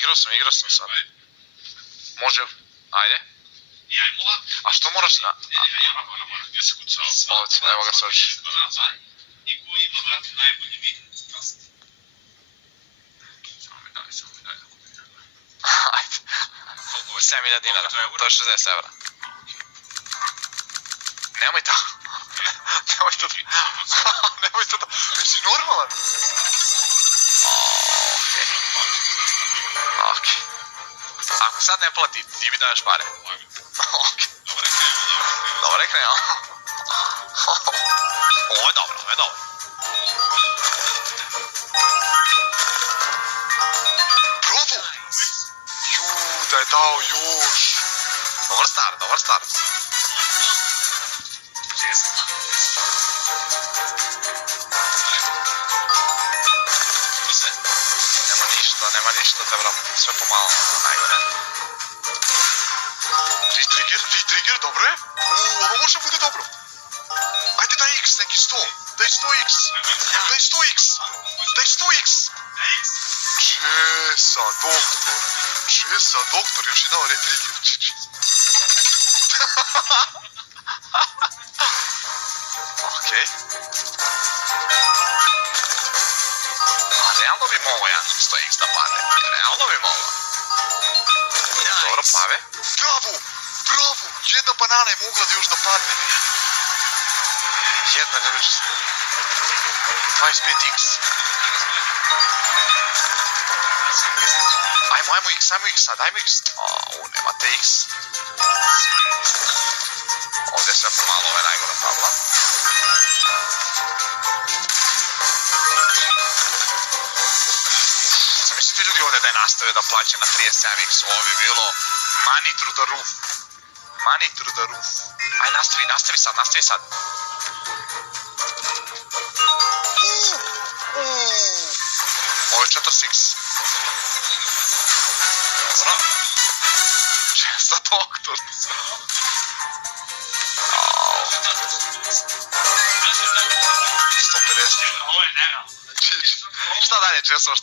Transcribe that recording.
Igrao sam sad. Može, ajde. A što moraš... Ovdje, evo ga sad. Ajde. 7.000 dinara, to je 60 evra. Nemoj tako. Nemoj to. Jesi normalan? Okej. Ako sad ne plati, ti mi daješ pare. Okej. Dobro je krenuo. Ovo je dobro. Bravo! Da je dao još. Dobar start. Nema ništa, trebamo sve pomalo najgore. Trigger, dobro je. Ovo može bude dobro. Ajde daj X, neki 100. Daj 100X. Česa, doktor još je dao retrigger. Okej. Realno bi mogao jedan 100X da padne. Dobro, plave. Bravo! Jedna banana je mogla da još da padne. Jedna, 25X. Ajmo X sad, nemate X. Ovdje sve pomalo, ovo je najgora tabla. Mislite ljudi ovdje da je nastavio da plaća na 37X, ovo bi bilo money through the roof. Aj nastavi sad. Ovo je 4X. Dobro. Česta doktor. 150. Šta dalje, Česo,